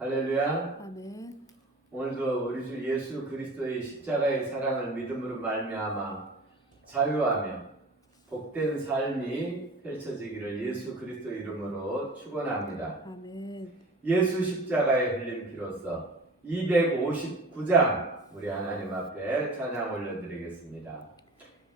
할렐루야. 아멘. 오늘도 우리 주 예수 그리스도의 십자가의 사랑을 믿음으로 말미암아 자유하며 복된 삶이 펼쳐지기를 예수 그리스도 이름으로 축원합니다. 아멘. 예수 십자가의 흘린 피로써 259장 우리 하나님 앞에 찬양 올려드리겠습니다.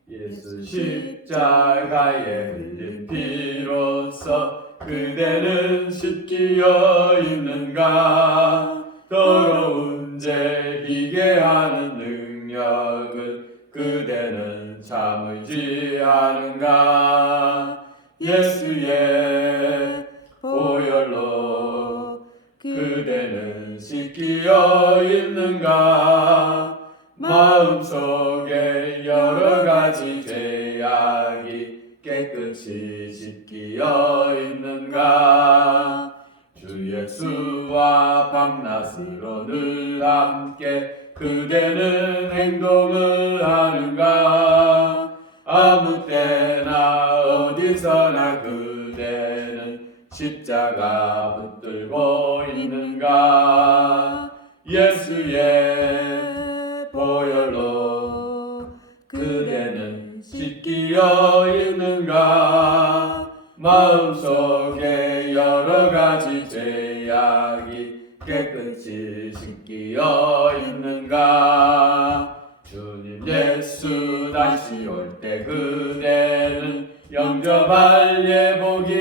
예수 십자가에 흘린 피로써 그대는 씻기어 있는가? 더러운 죄 희게 하는 능력을 그대는 참으지 않은가? 예수의 보혈로 그대는 씻기어 있는가? 마음속에 여러가지 죄악이 깨끗이 씻기어 있는가? 주 예수와 밤낮으로 늘 함께 그대는 행동을 하는가? 아무 때나 어디서나 그대는 십자가 붙들고 있는가? 예수의 보혈로 그대는 씻기어 있는가? 마음속에 여러가지 죄악이 깨끗이 씻기어 있는가? 주님 예수 다시 올 때 그대는 영접할 예복이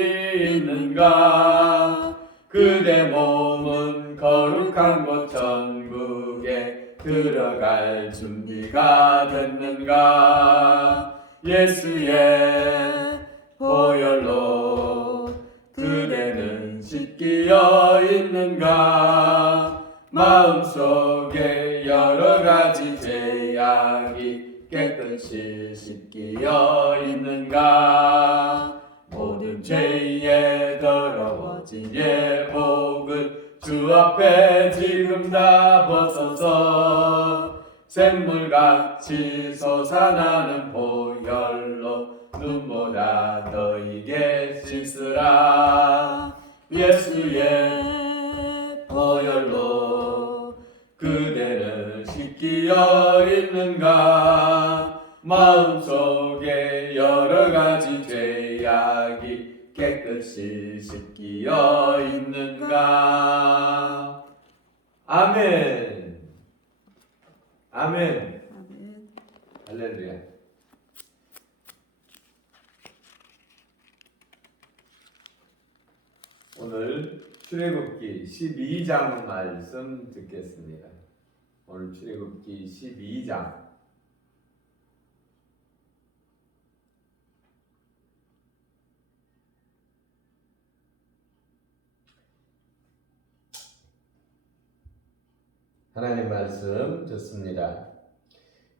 있는가? 그대 몸은 거룩한 곳 천국에 들어갈 준비가 됐는가? 예수의 보혈로 그대는 씻기어 있는가? 마음속에 여러가지 죄악이 깨끗이 씻기어 있는가? 모든 죄에 더러워진 예복을 주 앞에 지금 다 벗어서 샘물같이 솟아나는 보혈로 눈보다 너희게 씻으라. 예수의 보혈로 그대는 씻기어 있는가? 마음속에 여러가지 죄악이 깨끗이 씻기어 있는가? 아멘. 아멘. 아멘. 할렐루야. 오늘 출애굽기 12장 말씀 듣겠습니다. 오늘 출애굽기 12장 하나님 말씀 듣습니다.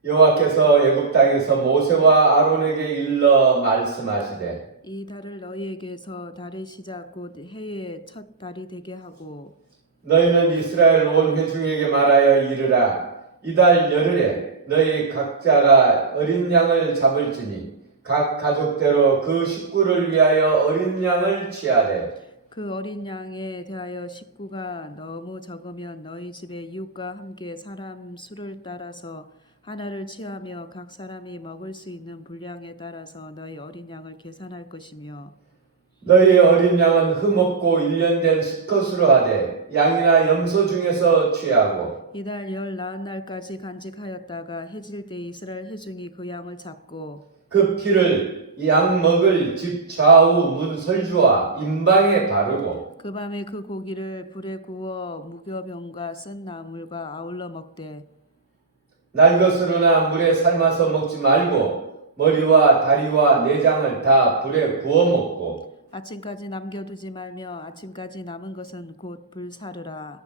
여호와께서 애굽 땅에서 모세와 아론에게 일러 말씀하시되 이 달을 너희에게서 달의 시작 곧 해의 첫 달이 되게 하고 너희는 이스라엘 온 회중에게 말하여 이르라. 이달 열흘에 너희 각자가 어린 양을 잡을지니 각 가족대로 그 식구를 위하여 어린 양을 취하되 그 어린 양에 대하여 식구가 너무 적으면 너희 집의 이웃과 함께 사람 수를 따라서 하나를 취하며 각 사람이 먹을 수 있는 분량에 따라서 너희 어린 양을 계산할 것이며 너희 어린 양은 흠없고 1년 된 수컷으로 하되 양이나 염소 중에서 취하고 이달 19날까지 간직하였다가 해질 때 이스라엘 회중이 그 양을 잡고 그 피를 양 먹을 집 좌우 문 설주와 임방에 바르고 그 밤에 그 고기를 불에 구워 무교병과 쓴 나물과 아울러 먹되 날 것으로나 물에 삶아서 먹지 말고 머리와 다리와 내장을 다 불에 구워 먹고 아침까지 남겨두지 말며 아침까지 남은 것은 곧 불사르라.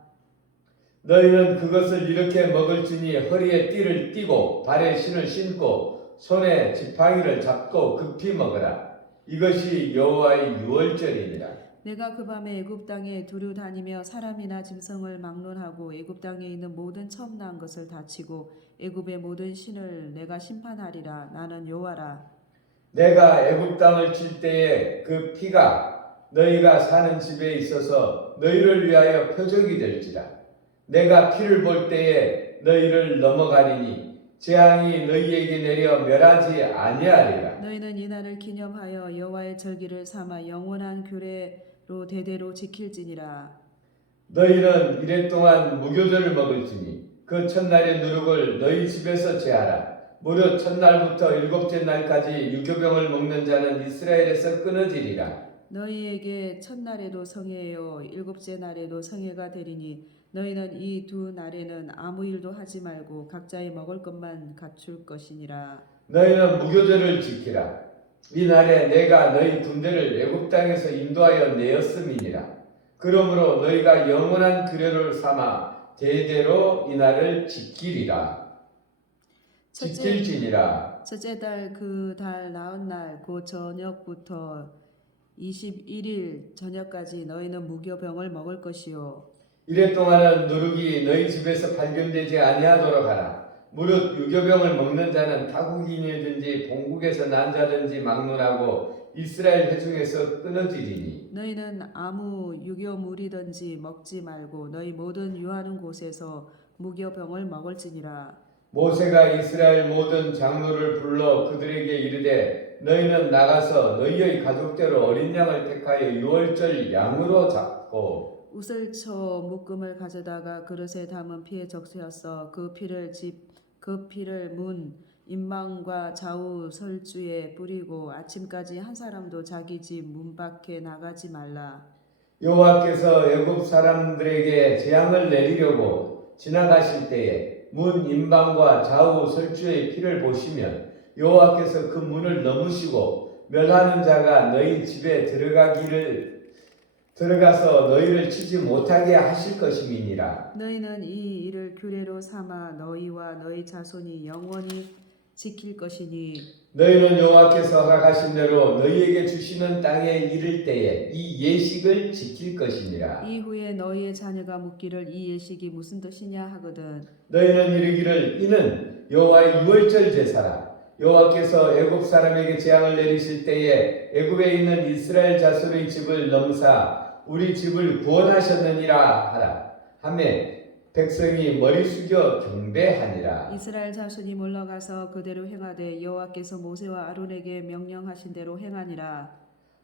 너희는 그것을 이렇게 먹을지니 허리에 띠를 띠고 발에 신을 신고 손에 지팡이를 잡고 급히 먹으라. 이것이 여호와의 유월절이니라. 내가 그 밤에 애굽 땅에 두루 다니며 사람이나 짐승을 막론하고 애굽 땅에 있는 모든 처음 난 것을 다치고 애굽의 모든 신을 내가 심판하리라. 나는 여호와라. 내가 애굽 땅을 칠 때에 그 피가 너희가 사는 집에 있어서 너희를 위하여 표적이 될지라. 내가 피를 볼 때에 너희를 넘어가리니 재앙이 너희에게 내려 멸하지 아니하리라. 너희는 이 날을 기념하여 여호와의 절기를 삼아 영원한 규례로 대대로 지킬지니라. 너희는 이래 동안 무교절을 먹을지니 그 첫날의 누룩을 너희 집에서 제하라. 무릇 첫날부터 일곱째 날까지 유교병을 먹는 자는 이스라엘에서 끊어지리라. 너희에게 첫날에도 성회요 일곱째 날에도 성회가 되리니 너희는 이 두 날에는 아무 일도 하지 말고 각자의 먹을 것만 갖출 것이니라. 너희는 무교절을 지키라. 이 날에 내가 너희 군대를 애굽 땅에서 인도하여 내었음이니라. 그러므로 너희가 영원한 규례를 삼아 대대로 이 날을 지키리라. 지킬지니라. 첫째 달 그 달 나은 날 곧 저녁부터 21일 저녁까지 너희는 무교병을 먹을 것이요. 이래 동안은 누룩이 너희 집에서 발견되지 아니하도록 하라. 무릇 유교병을 먹는 자는 타국인이든지 본국에서 난 자든지 막론하고 이스라엘 회중에서 끊어지리니. 너희는 아무 유교물이든지 먹지 말고 너희 모든 유하는 곳에서 무교병을 먹을지니라. 모세가 이스라엘 모든 장로를 불러 그들에게 이르되 너희는 나가서 너희의 가족대로 어린 양을 택하여 유월절 양으로 잡고 웃을 쳐 묶음을 가져다가 그릇에 담은 피에 적셔서 그 피를 문 임방과 좌우 설주에 뿌리고 아침까지 한 사람도 자기 집 문 밖에 나가지 말라. 여호와께서 애굽 사람들에게 재앙을 내리려고 지나가실 때에 문 임방과 좌우 설주의 피를 보시면 여호와께서 그 문을 넘으시고 멸하는 자가 너희 집에 들어가서 너희를 치지 못하게 하실 것임이니라. 너희는 이 일을 규례로 삼아 너희와 너희 자손이 영원히 지킬 것이니 너희는 여호와께서 허락하신 대로 너희에게 주시는 땅에 이를 때에 이 예식을 지킬 것이니라. 이후에 너희의 자녀가 묻기를 이 예식이 무슨 뜻이냐 하거든 너희는 이르기를 이는 여호와의 유월절 제사라. 여호와께서 애굽 사람에게 재앙을 내리실 때에 애굽에 있는 이스라엘 자손의 집을 넘사 우리 집을 구원하셨느니라 하라. 하매 백성이 머리 숙여 경배하니라. 이스라엘 자손이 물러가서 그대로 행하되 여호와께서 모세와 아론에게 명령하신 대로 행하니라.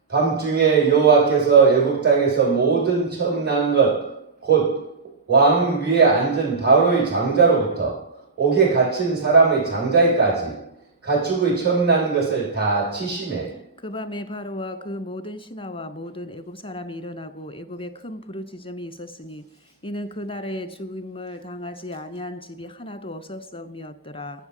밤중에 여호와께서 애굽 땅에서 모든 처음 난 것 곧 왕 위에 앉은 바로의 장자로부터 옥에 갇힌 사람의 장자에까지 가축의 처음 난 것을 다 치심해. 그 밤에 바로와 그 모든 신하와 모든 애굽 사람이 일어나고 애굽에 큰 부르짖음이 있었으니 이는 그 나라에 죽임을 당하지 아니한 집이 하나도 없었음이었더라.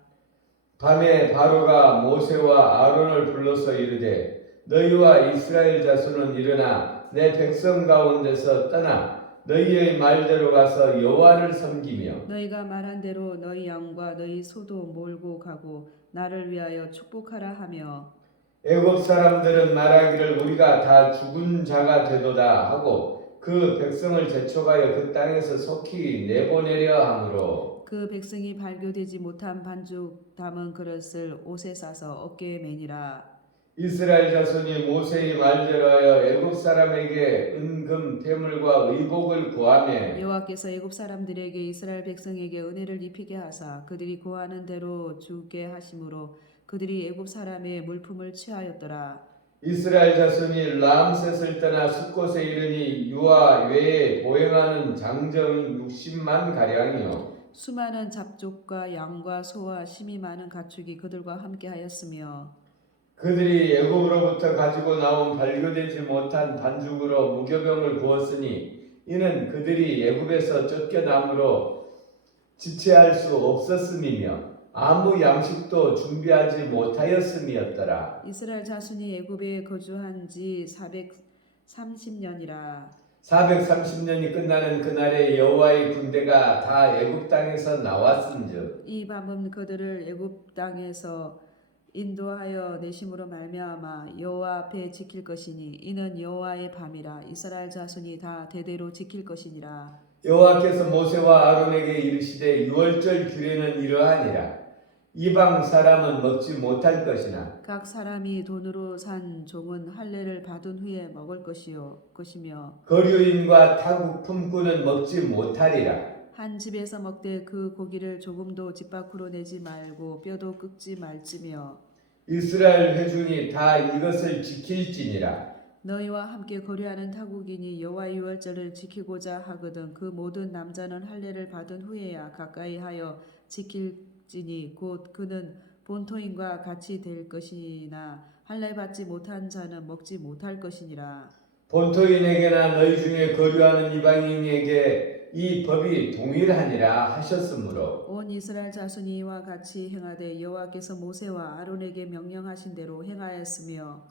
밤에 바로가 모세와 아론을 불러서 이르되 너희와 이스라엘 자손은 일어나 내 백성 가운데서 떠나 너희의 말대로 가서 여호와를 섬기며 너희가 말한 대로 너희 양과 너희 소도 몰고 가고 나를 위하여 축복하라 하며 애굽 사람들은 말하기를 우리가 다 죽은 자가 되도다 하고 그 백성을 재촉하여 그 땅에서 속히 내보내려 하므로 그 백성이 발교되지 못한 반죽 담은 그릇을 옷에 싸서 어깨에 매니라. 이스라엘 자손이 모세의 말대로 하여 애굽 사람에게 은금 태물과 의복을 구하며 여호와께서 애굽 사람들에게 이스라엘 백성에게 은혜를 입히게 하사 그들이 구하는 대로 주게 하심으로 그들이 애굽 사람의 물품을 취하였더라. 이스라엘 자손이 람셋을 떠나 숫곳에 이르니 유아 외에 보행하는 장정이 60만 가량이요 수많은 잡족과 양과 소와 심이 많은 가축이 그들과 함께하였으며 그들이 애굽으로부터 가지고 나온 발교되지 못한 반죽으로 무교병을 구웠으니 이는 그들이 애굽에서 쫓겨남으로 지체할 수 없었음이며 아무 양식도 준비하지 못하였음이었더라. 이스라엘 자손이 애굽에 거주한 지 430년이라. 430년이 끝나는 그날에 여호와의 군대가 다 애굽 땅에서 나왔은즉 이 밤은 그들을 애굽 땅에서 인도하여 내심으로 말미암아 여호와 앞에 지킬 것이니 이는 여호와의 밤이라. 이스라엘 자손이 다 대대로 지킬 것이니라. 여호와께서 모세와 아론에게 이르시되 유월절 규례는 이러하니라. 이방 사람은 먹지 못할 것이나 각 사람이 돈으로 산 종은 할례를 받은 후에 먹을 것이며 거류인과 타국 품꾼은 먹지 못하리라. 한 집에서 먹되 그 고기를 조금도 집 밖으로 내지 말고 뼈도 끄지 말지며 이스라엘 회중이 다 이것을 지킬지니라. 너희와 함께 거류하는 타국인이 여호와 유월절을 지키고자 하거든 그 모든 남자는 할례를 받은 후에야 가까이 하여 지킬지니 곧 그는 본토인과 같이 될 것이나 할례 받지 못한 자는 먹지 못할 것이니라. 본토인에게나 너희 중에 거류하는 이방인에게 이 법이 동일하니라 하셨으므로 온 이스라엘 자손이 이와 같이 행하되 여호와께서 모세와 아론에게 명령하신 대로 행하였으며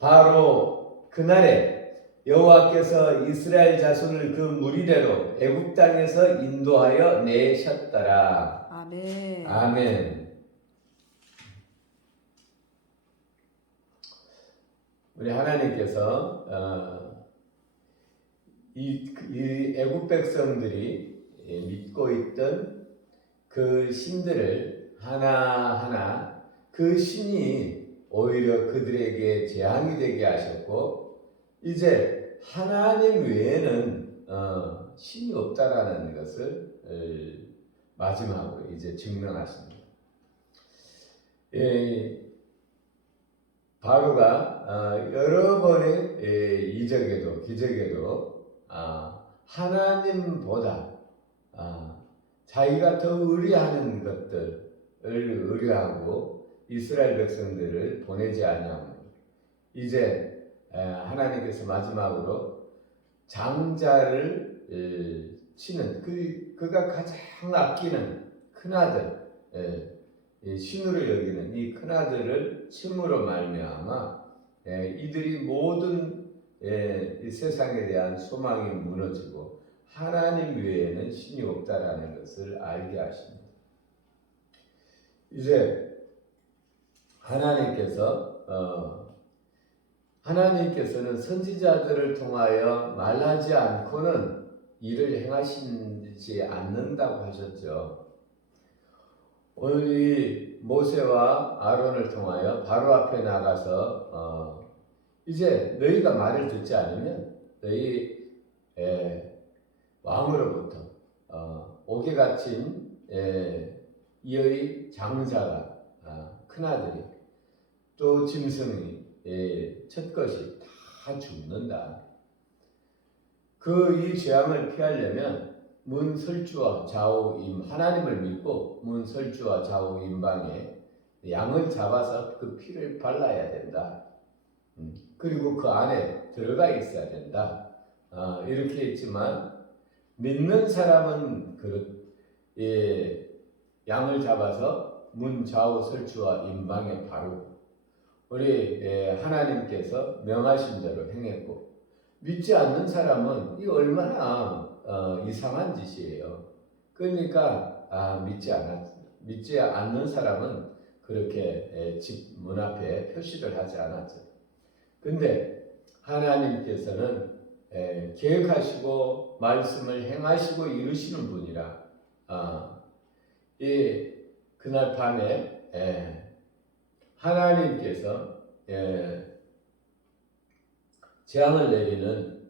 바로 그날에 여호와께서 이스라엘 자손을 그 무리대로 애굽 땅에서 인도하여 내셨더라. 아멘. 아멘. 우리 하나님께서 이 애굽 백성들이 믿고 있던 그 신들을 하나하나 그 신이 오히려 그들에게 재앙이 되게 하셨고 이제 하나님 외에는 신이 없다라는 것을 마지막으로 이제 증명하십니다. 바로가 여러 번의 이적에도 기적에도 하나님보다 자기가 더 의뢰하는 것들을 의뢰하고 이스라엘 백성들을 보내지 아니하고 이제 하나님께서 마지막으로 장자를 치는 그가 가장 아끼는 큰아들 신으로 여기는 이 큰아들을 침으로 말미암아 이들이 모든 이 세상에 대한 소망이 무너지고 하나님 외에는 신이 없다라는 것을 알게 하십니다. 이제 하나님께서는 선지자들을 통하여 말하지 않고는 일을 행하시지 않는다고 하셨죠. 오늘 이 모세와 아론을 통하여 바로 앞에 나가서 이제 너희가 말을 듣지 않으면 너희 왕으로부터 옥에 갇힌 이의 장자가 큰아들이 또 짐승이 첫것이 다 죽는다. 이 재앙을 피하려면 문설주와 좌우 하나님을 믿고 문설주와 좌우 임방에 양을 잡아서 그 피를 발라야 된다. 그리고 그 안에 들어가 있어야 된다. 이렇게 했지만 믿는 사람은 양을 잡아서 문 좌우 설주와 임방에 바르고 우리 하나님께서 명하신 대로 행했고 믿지 않는 사람은 이 얼마나 이상한 짓이에요. 그러니까 믿지 않는 사람은 그렇게 집 문 앞에 표시를 하지 않았죠. 근데 하나님께서는 계획하시고 말씀을 행하시고 이루시는 분이라 그날 밤에 하나님께서 재앙을 내리는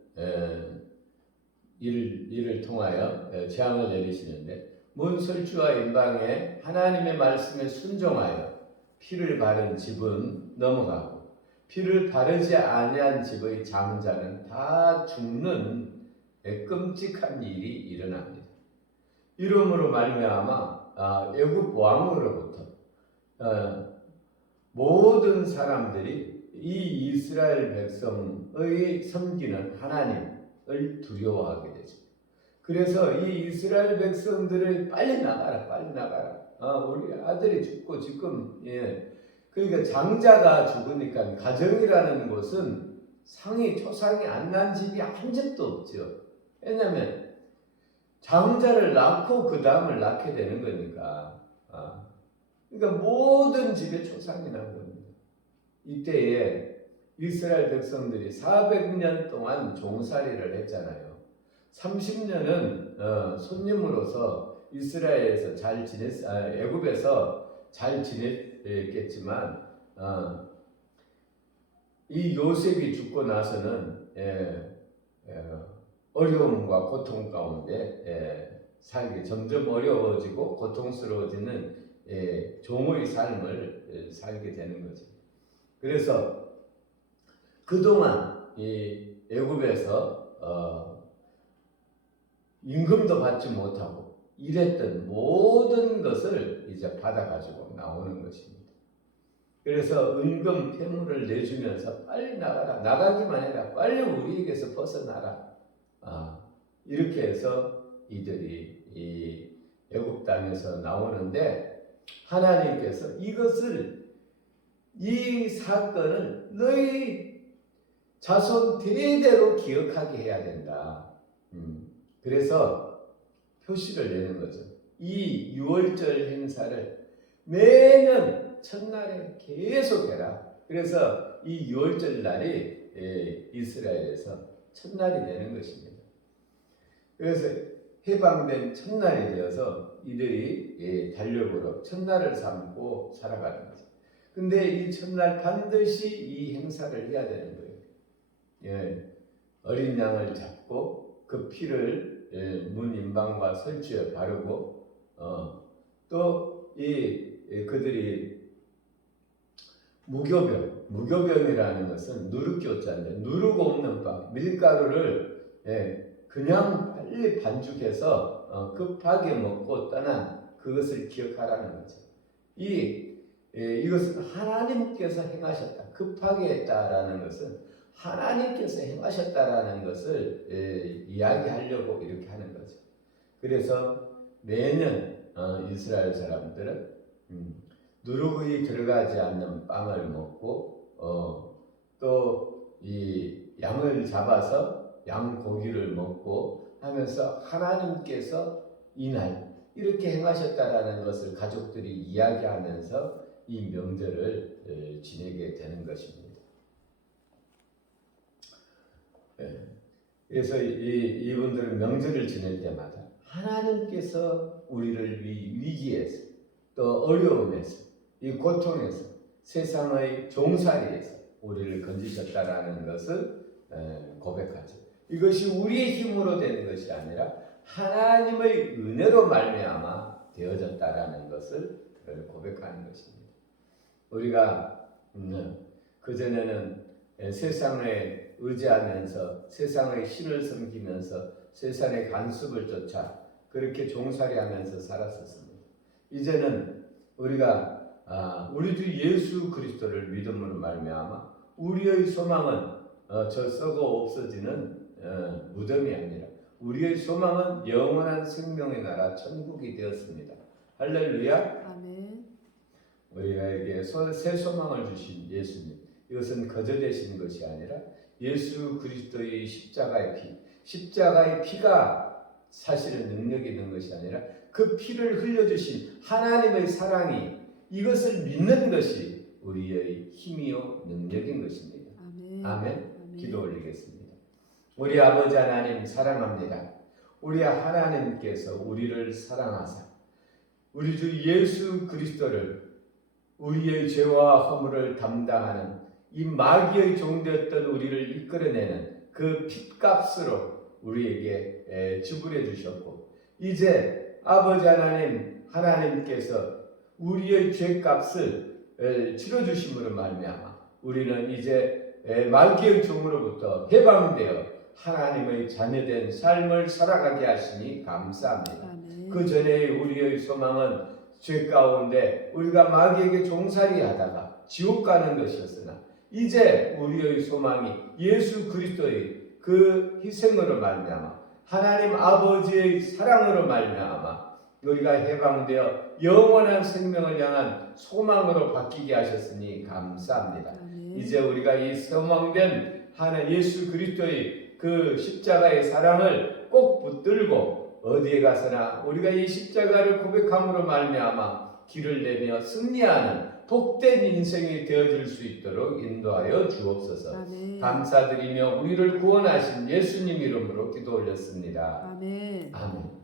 이를 통하여 재앙을 내리시는데 문설주와 임방에 하나님의 말씀에 순종하여 피를 바른 집은 넘어가고 피를 바르지 아니한 집의 장자는 다 죽는 끔찍한 일이 일어납니다. 이름으로 말미암아 애굽 왕으로부터 모든 사람들이 이 이스라엘 백성의 섬기는 하나님을 두려워하게 되죠. 그래서 이 이스라엘 백성들을 빨리 나가라. 우리 아들이 죽고 지금 그러니까 장자가 죽으니까 가정이라는 것은 초상이 안 난 집이 한 집도 없죠. 왜냐하면 장자를 낳고 그 다음을 낳게 되는 거니까. 그러니까 모든 집에 초상이 난 겁니다. 이때에 이스라엘 백성들이 400년 동안 종살이를 했잖아요. 30년은 손님으로서 이스라엘에서 애굽에서 잘 지냈겠지만 이 요셉이 죽고 나서는 어려움과 고통 가운데 살게 점점 어려워지고 고통스러워지는 종의 삶을 살게 되는 거죠. 그래서 그동안 이 애굽에서 임금도 받지 못하고 일했던 모든 것을 이제 받아가지고 나오는 것입니다. 그래서 은금 폐물을 내주면서 빨리 나가라, 나가기만 해라, 빨리 우리에게서 벗어나라. 이렇게 해서 이들이 이 애굽 땅에서 나오는데 하나님께서 이 사건을 너희 자손 대대로 기억하게 해야 된다. 그래서 표시를 내는 거죠. 이 유월절 행사를 매년 첫날에 계속 해라. 그래서 이 유월절 날이 이스라엘에서 첫날이 되는 것입니다. 그래서 해방된 첫날이 되어서 이들이 달력으로 첫날을 삼고 살아가는 거죠. 근데 이 첫날 반드시 이 행사를 해야 되는 거예요. 어린 양을 잡고 그 피를 문 임방과 설주에 바르고 또 그들이 무교병이라는 것은 누룩교자인데 누룩 없는 빵, 밀가루를 그냥 빨리 반죽해서 급하게 먹고 떠난 그것을 기억하라는 거죠. 이것은 하나님께서 행하셨다. 급하게 했다라는 것은 하나님께서 행하셨다라는 것을 이야기하려고 이렇게 하는 거죠. 그래서 매년 이스라엘 사람들은 누룩이 들어가지 않는 빵을 먹고 또 이 양을 잡아서 양 고기를 먹고 하면서 하나님께서 이날 이렇게 행하셨다라는 것을 가족들이 이야기하면서 이 명절을 지내게 되는 것입니다. 그래서 이분들은 명절을 지낼 때마다 하나님께서 우리를 위기에서 또 어려움에서 이 고통에서 세상의 종살이에서 우리를 건지셨다라는 것을 고백하죠. 이것이 우리의 힘으로 되는 것이 아니라 하나님의 은혜로 말미암아 되어졌다라는 것을 고백하는 것입니다. 우리가 그전에는 세상에 의지하면서 세상의 신을 섬기면서 세상의 간섭을 쫓아 그렇게 종살이하면서 살았었습니다. 이제는 우리가 우리 주 예수 그리스도를 믿음으로 말미암아 우리의 소망은 저 썩어 없어지는 무덤이 아니라 우리의 소망은 영원한 생명의 나라 천국이 되었습니다. 할렐루야. 아멘. 우리에게 새 소망을 주신 예수님, 이것은 거저되신 것이 아니라 예수 그리스도의 십자가의 피가 사실은 능력이 있는 것이 아니라 그 피를 흘려주신 하나님의 사랑이 이것을 믿는 것이 우리의 힘이요 능력인 것입니다. 아멘. 아멘. 기도 올리겠습니다. 우리 아버지 하나님 사랑합니다. 우리 하나님께서 우리를 사랑하사 우리 주 예수 그리스도를 우리의 죄와 허물을 담당하는 이 마귀의 종되었던 우리를 이끌어내는 그 핏값으로 우리에게 지불해 주셨고 이제 아버지 하나님께서 우리의 죄값을 치러주심으로 말미암아 우리는 이제 마귀의 종으로부터 해방되어 하나님의 자녀된 삶을 살아가게 하시니 감사합니다. 아멘. 그 전에 우리의 소망은 죄 가운데 우리가 마귀에게 종살이하다가 지옥 가는 것이었으나 이제 우리의 소망이 예수 그리스도의 그 희생으로 말미암아 하나님 아버지의 사랑으로 말미암아 우리가 해방되어 영원한 생명을 향한 소망으로 바뀌게 하셨으니 감사합니다. 아멘. 이제 우리가 이 소망된 하나님 예수 그리스도의 그 십자가의 사랑을 꼭 붙들고 어디에 가서나 우리가 이 십자가를 고백함으로 말미암아 길을 내며 승리하는 복된 인생이 되어질 수 있도록 인도하여 주옵소서. 아멘. 감사드리며 우리를 구원하신 예수님 이름으로 기도 올렸습니다. 아멘. 아멘.